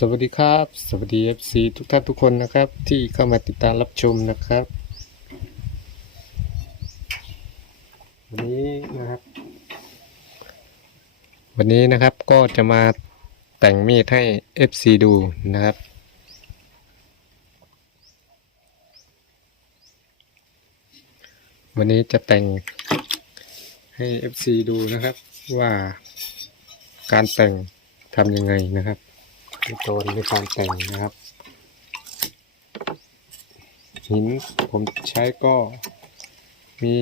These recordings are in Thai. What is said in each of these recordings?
สวัสดีครับ สวัสดี FC ทุกท่านทุกคนนะครับ ที่เข้ามาติดตามรับชมนะครับ วันนี้นะครับ วันนี้นะครับก็จะมาแต่งมีดให้ FC ดูนะครับ วันนี้จะแต่งให้ FC ดูนะครับว่าการแต่งทำยังไงนะครับ ขั้นตอนในการแต่งนะครับ หินผมใช้ก็มี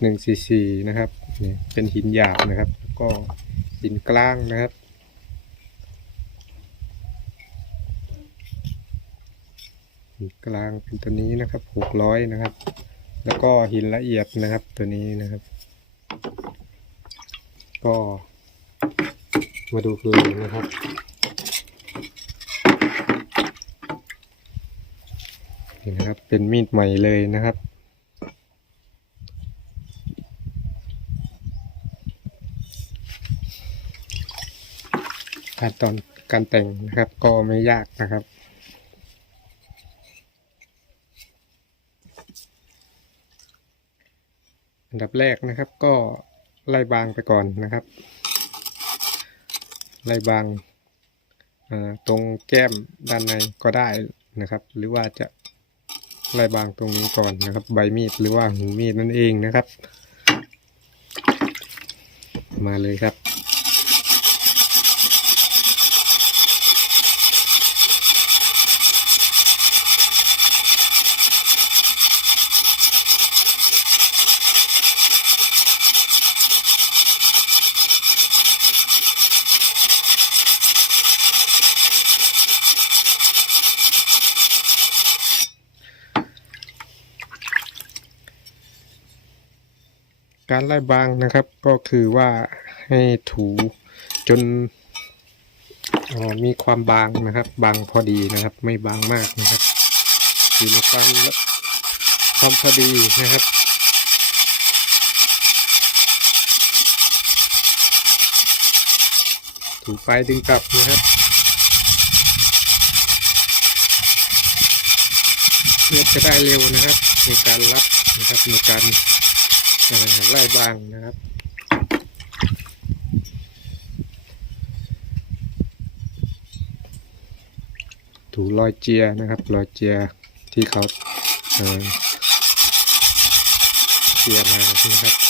หนึ่งซีซีนะครับเป็นหินหยาบนะครับแล้วก็หินกลางนะครับหินกลางเป็นตัวนี้นะครับหกร้อยนะครับ แล้วก็หินละเอียดนะครับตัวนี้นะครับ ก็มาดูคือนะครับ นี่นะครับ เป็นมีดใหม่เลยนะครับ ขั้นตอนการแต่งนะครับ ก็ไม่ยากนะครับอันดับแรกนะครับก็ไล่บางไปก่อนนะครับ ไล่บางตรงแก้มด้านในก็ได้นะครับ หรือว่าจะ ไล่บางตรงนี้ก่อนนะครับ ใบมีดหรือว่าหูมีดนั่นเองนะครับ มาเลยครับ การไล่บางนะครับก็คือว่าให้ถูจนออมีความบางนะครับ บางพอดีนะครับ ไม่บางมากนะครับอยู่ในความความพอดีนะครับถูไปดึงกลับนะครับเพื่อจะได้เร็วนะครับ ในการรับนะครับในการ ไล่บางนะครับถูรอยเจียนะครับรอยเจียที่เขาเเจียมานะครับ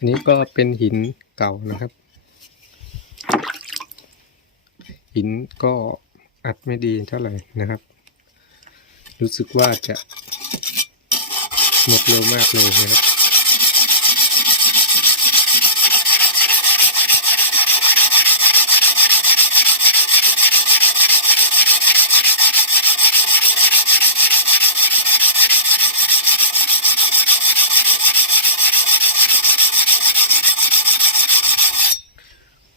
อันนี้ก็เป็นหินเก่านะครับ หินก็อัดไม่ดีเท่าไหร่นะครับ รู้สึกว่าจะหมดเร็วมากเลยนะครับ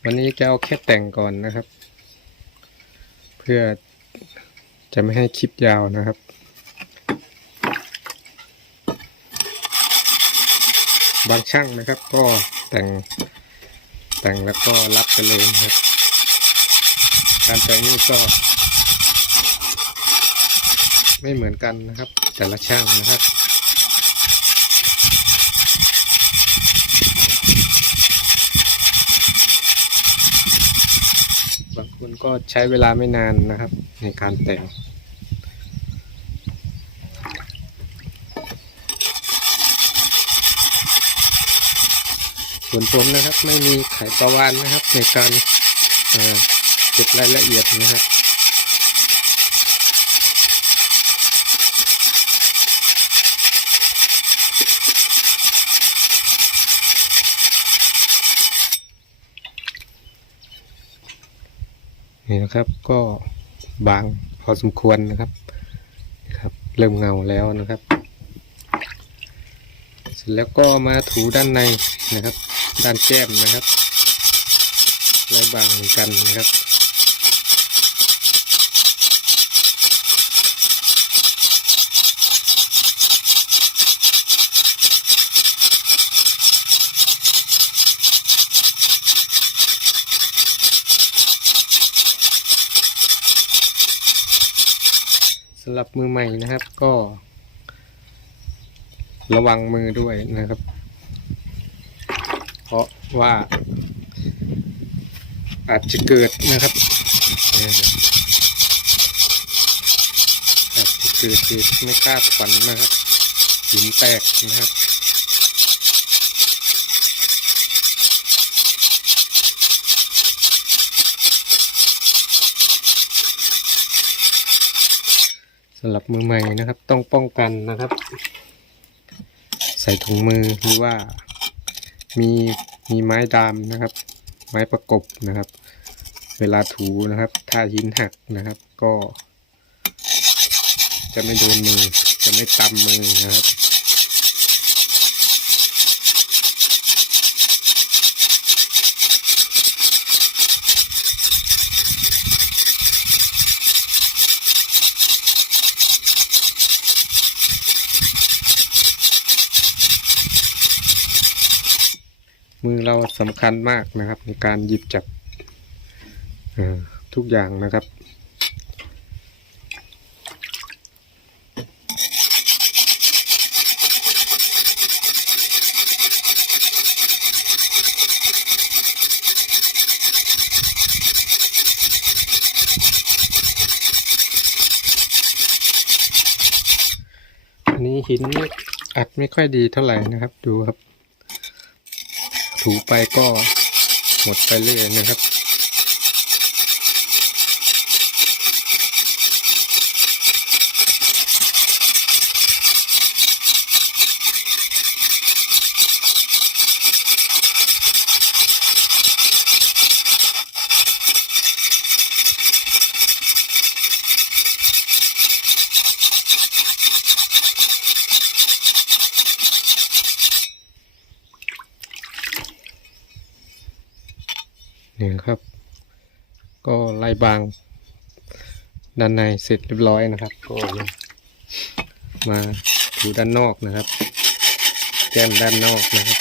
วันนี้จะเอาแค่แต่งก่อนนะครับ เพื่อจะไม่ให้คลิปยาวนะครับบางช่างนะครับ ก็แต่งแต่งแล้วก็รับไปเลยนะครับ การแต่งนี่ก็ ไม่เหมือนกันนะครับ แต่ละช่างนะครับ บางคน ก็ใช้เวลาไม่นานนะครับ ในการแต่ง ส่วนผมนะครับไม่มีไขประวานนะครับในการเก็บรายละเอียดนะครับ นะครับ ก็บางพอสมควรนะครับครับ เริ่มเงาแล้วนะครับ เสร็จแล้วก็มาถูด้านในนะครับ ด้านแก้มนะครับไล่บางเหมือนกันนะครับ สำหรับมือใหม่นะครับก็ ระวังมือด้วยนะครับ เพราะว่า อาจจะเกิดนะครับเอ่ออาจจะเกิดเหตุไม่คาดฝันนะครับหินแตกนะครับ สำหรับมือใหม่นะครับ ต้องป้องกันนะครับ ใส่ถุงมือหรือว่ามีมีไม้ดามนะครับ ไม้ประกบนะครับ เวลาถูนะครับ ถ้าหินหักนะครับ ก็ จะไม่โดนมือจะไม่ตำมือนะครับ มือเรา สำคัญมากนะครับ ในการหยิบจับทุกอย่างนะครับ อันนี้หินอัดไม่ค่อยดีเท่าไหร่นะครับ ดูครับ ถูไปก็หมดไปเรื่อยนะครับ นี่นะครับ ก็ไล่ บางด้านในเสร็จเรียบร้อยนะครับก็มาถูด้านนอกนะครับ แก้มด้านนอกนะครับ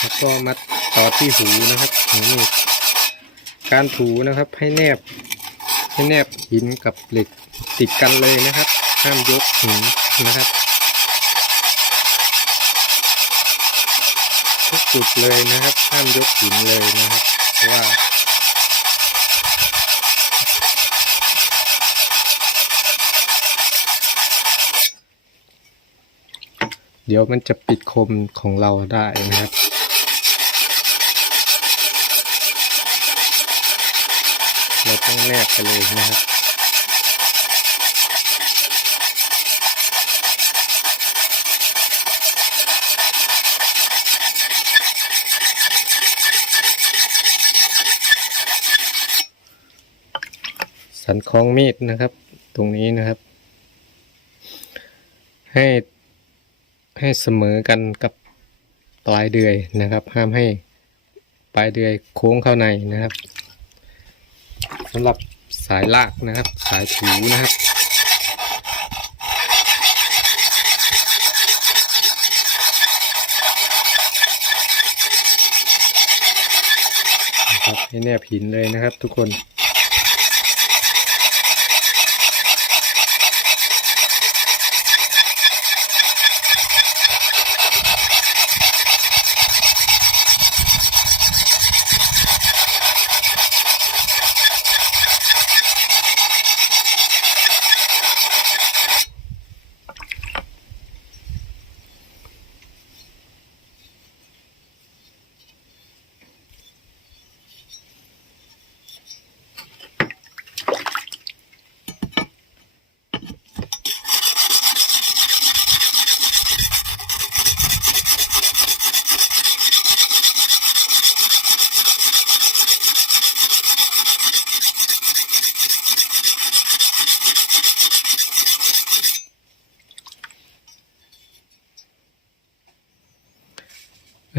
แล้วก็มาต่อที่หูนะครับหูหนีบการถูนะครับให้แนบ ให้แนบหินกับเหล็กติดกันเลยนะครับ ห้ามยกหินนะครับ ทุกจุดเลยนะครับ ห้ามยกหินเลยนะครับ เพราะว่า เดี๋ยวมันจะปิดคมของเราได้นะครับเราต้องแนบไปเลยนะครับสันคล้องมีดนะครับ ตรงนี้นะครับ ให้ ให้เสมอกันกับปลายเดือยนะครับ ห้ามให้ปลายเดือยโค้งเข้าในนะครับสำหรับสายลากนะครับ สายถูนะครับให้แนบหินเลยนะครับทุกคน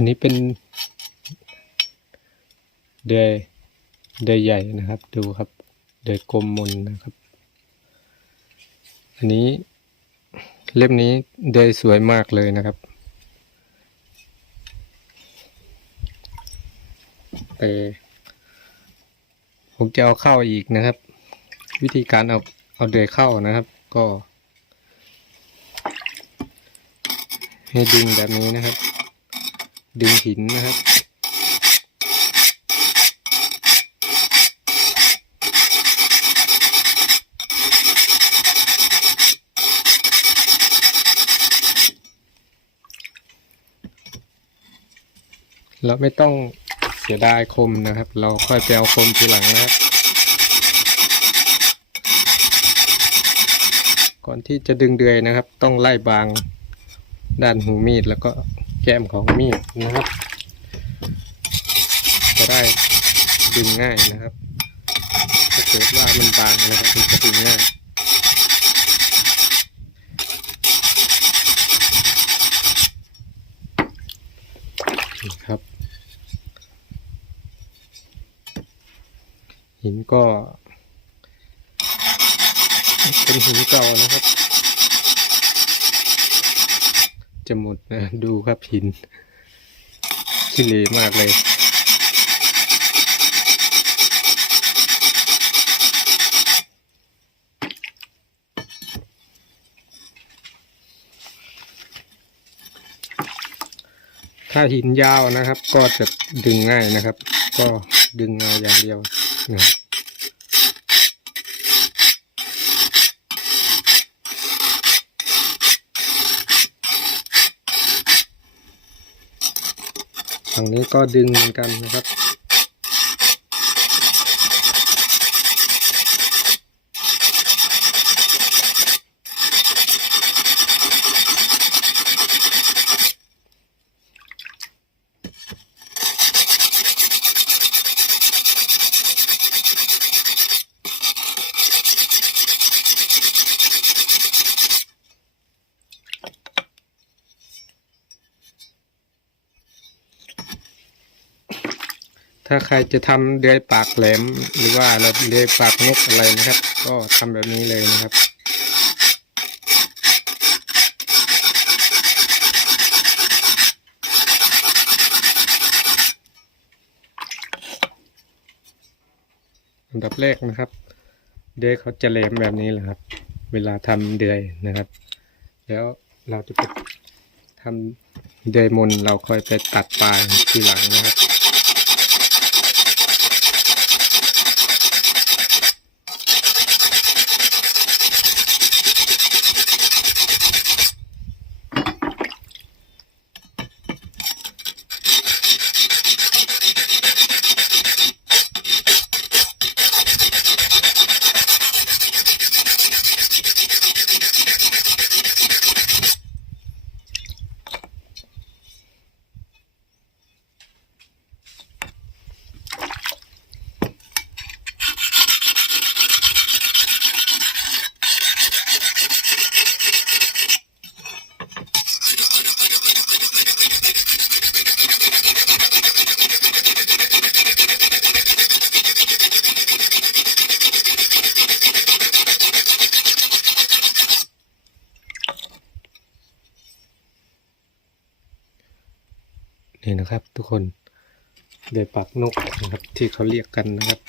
นี้เป็นเดย เดยใหญ่นะครับ ดูครับ เดยกลมมนนะครับ อันนี้เล่มนี้เดยสวยมากเลยนะครับแต่ผมจะเอาเข้าอีกนะครับ วิธีการเอาเอาเดยเข้านะครับ ก็ ให้ดึงแบบนี้นะครับ ดึงหินนะครับ เราไม่ต้องเสียดายคมนะครับ เราค่อยไปเอาคมทีหลังนะครับ ก่อนที่จะดึงเดือยนะครับ ต้องไล่บางด้านหูมีดแล้วก็แก้มของมีดนะครับ จะได้ดึงง่ายนะครับถ้าเกิดว่ามันบางนะครับมันจะดึงง่าย นี่ครับ หินก็ เป็นหินเก่านะครับ จะหมดนะ ดูครับหินขี้เหร่มากเลยถ้าหินยาวนะครับ ก็จะดึงง่ายนะครับ ก็ดึงมาอย่างเดียว ฝั่งนี้ก็ดึงเหมือนกันนะครับ ถ้าใครจะทำเดือยปากแหลม หรือว่าเราเดือยปากนกอะไรนะครับ ก็ทำแบบนี้เลยนะครับอันดับแรกนะครับ เดือยเขาจะแหลมแบบนี้แหละครับ เวลาทำเดือยนะครับ แล้วเราจะไปทำเดือยมนเราค่อยไปตัดปลายทีหลังนะครับ นี่นะครับทุกคนไดยปากนกนะครับที่เขาเรียกกันนะครับ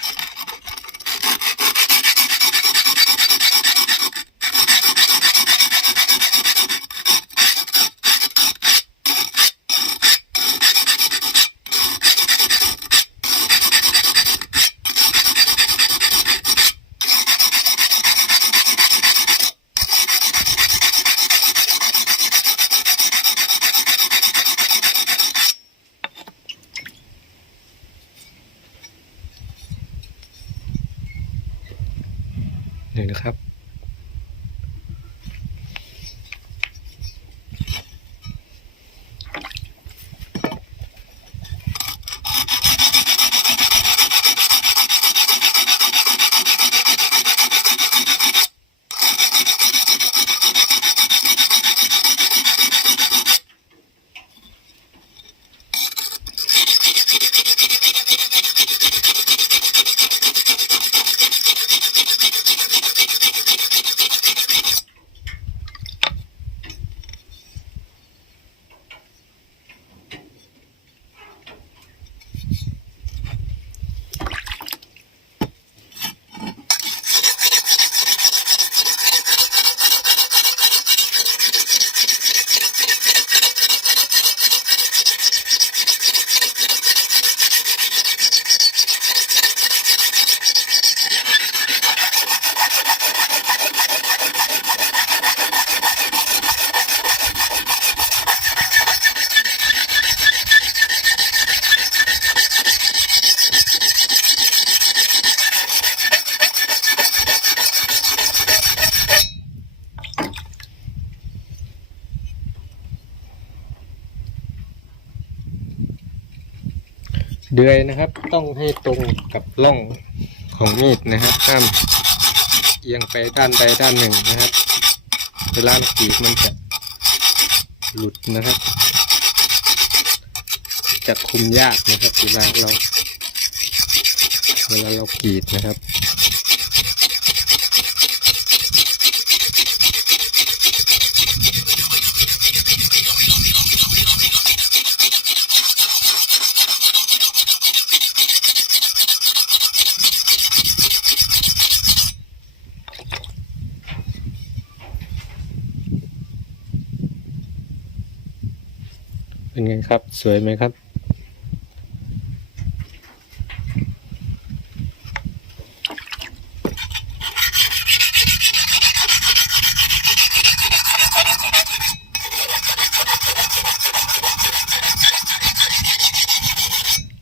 ดือยนะครับ ต้องให้ตรงกับร่องของมีดนะครับห้ามเอียงไปด้านใดด้านหนึ่งนะครับ เวลาเราขีดมันจะหลุดนะครับ จะคุมยากนะครับเวลาเรา เวลาเรากรีดนะครับ เป็นไงครับ สวยไหมครับ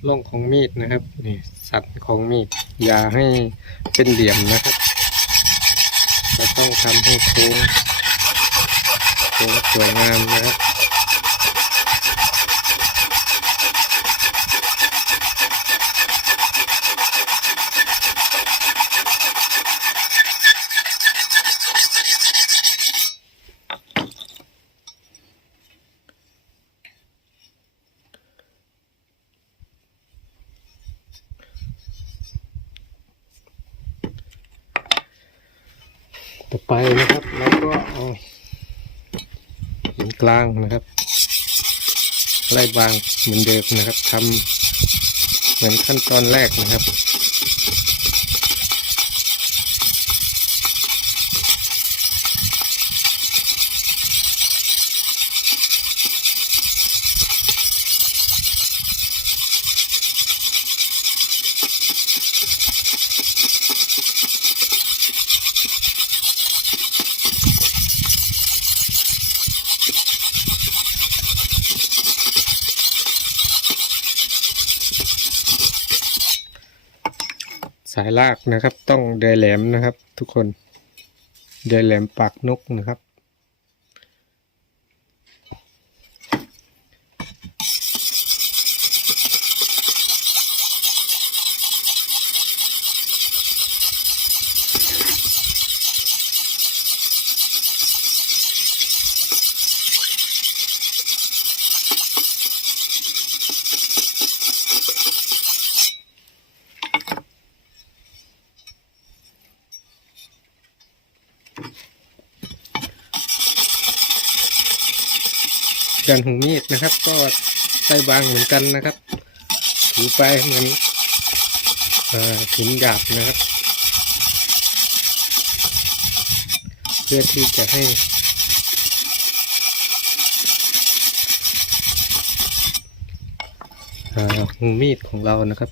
ล่องของมีดนะครับ นี่สันของมีด อย่าให้เป็นเหลี่ยมนะครับเราต้องทำให้โค้งโค้งสวยงามนะครับ ต่อไปนะครับเราก็เอาหิน กลางนะครับ ไล่บางเหมือนเดิมนะครับทำเหมือนขั้นตอนแรกนะครับ สายลากนะครับ ต้องเดยแหลมนะครับ ทุกคน เดยแหลมปากนกนะครับ การหูมีดนะครับ ก็ใส่บางเหมือนกันนะครับ ถูไปเหมือนเอ่อหินหยาบนะครับ เพื่อที่จะให้หูมีดของเรานะครับ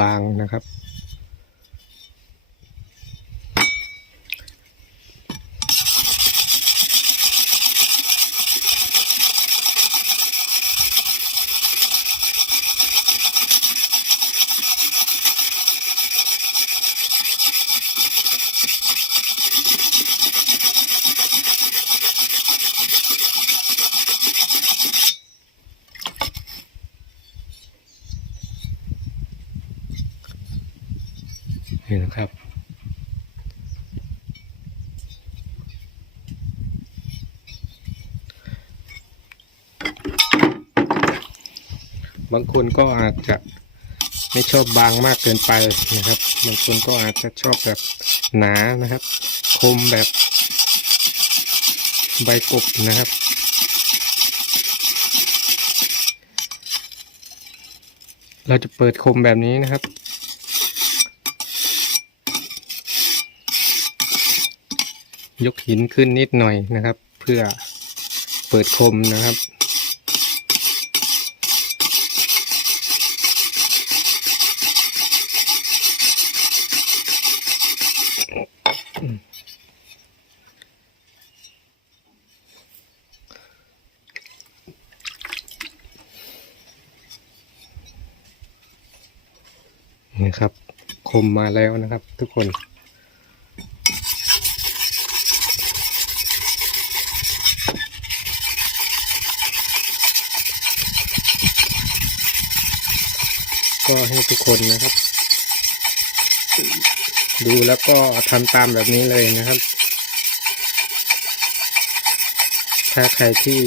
บางนะครับ นี่นะครับ บางคนก็อาจจะไม่ชอบบางมากเกินไปนะครับ บางคนก็อาจจะชอบแบบหนานะครับ คมแบบใบกบนะครับ เราจะเปิดคมแบบนี้นะครับ ยกหินขึ้นนิดหน่อยนะครับ เพื่อเปิดคมนะครับ นี่ครับ คมมาแล้วนะครับ ทุกคน ก็ให้ทุกคนนะครับ ดูแล้วก็ทำตามแบบนี้เลยนะครับ ถ้าใครที่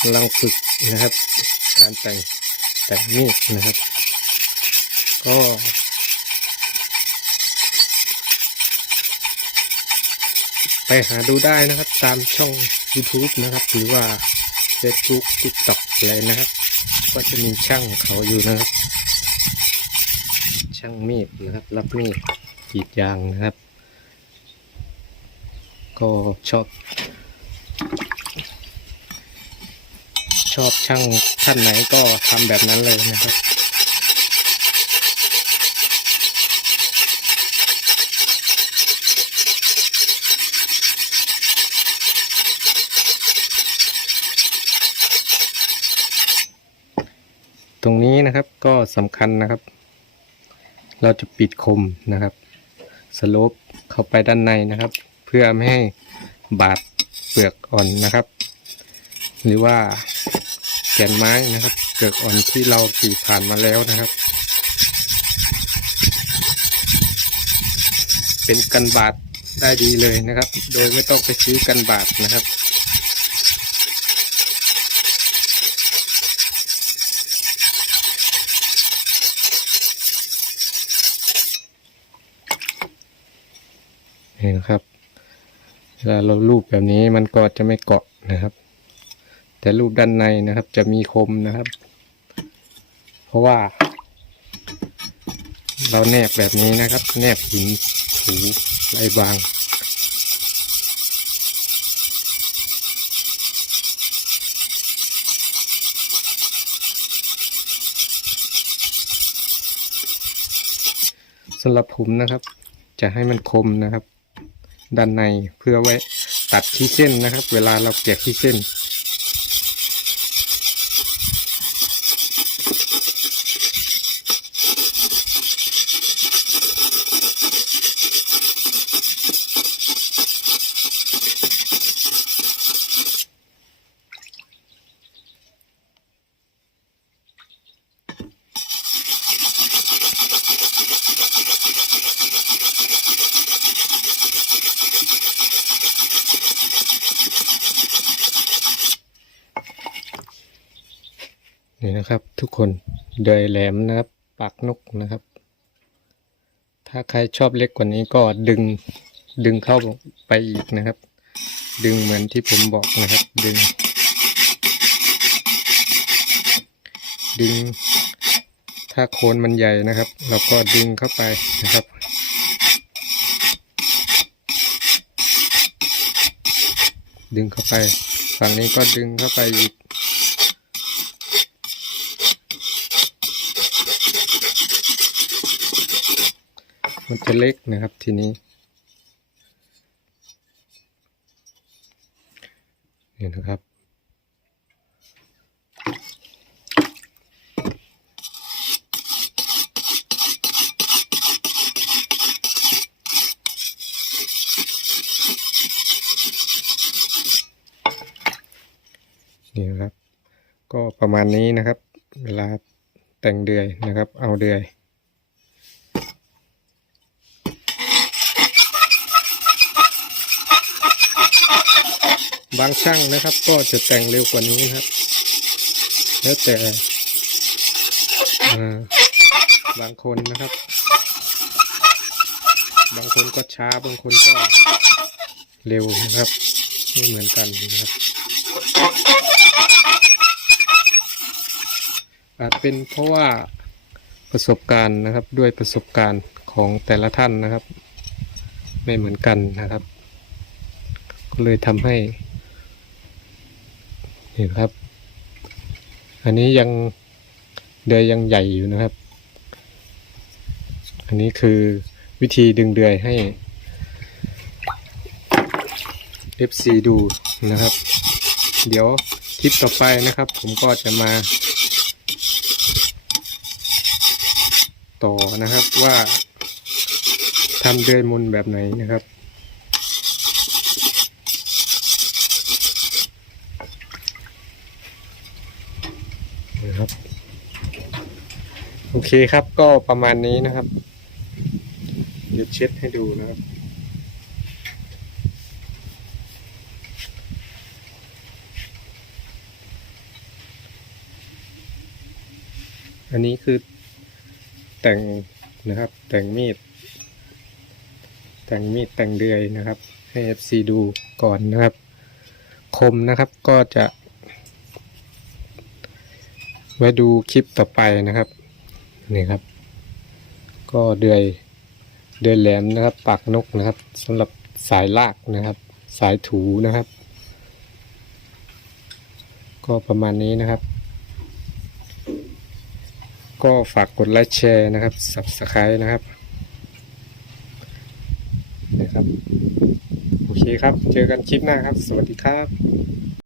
กำลังฝึกนะครับ การแต่งแต่งมีดนะครับ ก็ไปหาดูได้นะครับ ตามช่อง YouTube นะครับ หรือว่า Facebook TikTok อะไรนะครับ ก็จะมีช่างเขาอยู่นะครับ ช่างมีดนะครับ รับมีดกรีดยางนะครับ ก็ชอบ ชอบช่างท่านไหนก็ทำแบบนั้นเลยนะครับ ตรงนี้นะครับก็สำคัญนะครับ เราจะปิดคมนะครับสโลปเข้าไปด้านในนะครับ เพื่อไม่ให้บาดเปลือกอ่อนนะครับ หรือว่าแกนไม้นะครับ เปลือกอ่อนที่เรากรีดผ่านมาแล้วนะครับ เป็นกันบาดได้ดีเลยนะครับ โดยไม่ต้องไปซื้อกันบาดนะครับ นี่นะครับเวลาเราลูบแบบนี้มันก็จะไม่เกาะนะครับ แต่รูปด้านในนะครับ จะมีคมนะครับ เพราะว่า เราแนบแบบนี้นะครับ แนบหินถูไรบางสำหรับผมนะครับ จะให้มันคมนะครับ ด้านในเพื่อไว้ตัดที่เส้นนะครับ เวลาเราแกะที่เส้น นี่นะครับ ทุกคนเดยแหลมนะครับปากนกนะครับ ถ้าใครชอบเล็กกว่านี้ก็ดึงดึงเข้าไปอีกนะครับ ดึงเหมือนที่ผมบอกนะครับ ดึง ดึง ถ้าโคนมันใหญ่นะครับ เราก็ดึงเข้าไปนะครับดึงเข้าไป ฝั่งนี้ก็ดึงเข้าไปอีก มันจะเล็กนะครับทีนี้นี่นะครับ นี่นะครับ ก็ประมาณนี้นะครับ เวลาแต่งเดือยนะครับ เอาเดือย บางช่างนะครับ ก็จะแต่งเร็วกว่านี้นครับ แล้วแต่บางคนนะครับ บางคนก็ช้าบางคนก็เร็วนะครับไม่เหมือนกันนะครับอาจเป็นเพราะว่าประสบการณ์นะครับด้วยประสบการณ์ของแต่ละท่านนะครับ ไม่เหมือนกันนะครับ ก็เลยทำให้ นี่ครับ อันนี้ยังเดือยยังใหญ่อยู่นะครับ อันนี้คือวิธีดึงเดือยให้ FC ดูนะครับ เดี๋ยวคลิปต่อไปนะครับ ผมก็จะมา ต่อนะครับว่าทำเดือยมุนแบบไหนนะครับ นะครับเคครับก็ประมาณนี้นะครับ เดี๋ยวเช็ดให้ดูนะครับอันนี้คือแต่งนะครับ แต่งมีด แต่งมีดแต่งเดือยนะครับ ให้ FC ดูก่อนนะครับ คมนะครับก็จะ ไว้ดูคลิปต่อไปนะครับ นี่ครับ ก็เดือยเดือยแหลมนะครับ ปากนกนะครับสำหรับสายลากนะครับ สายถูนะครับ ก็ประมาณนี้นะครับ ก็ฝากกดไลค์แชร์นะครับ subscribe นะครับนะครับ โอเคครับ เจอกันคลิปหน้าครับ สวัสดีครับ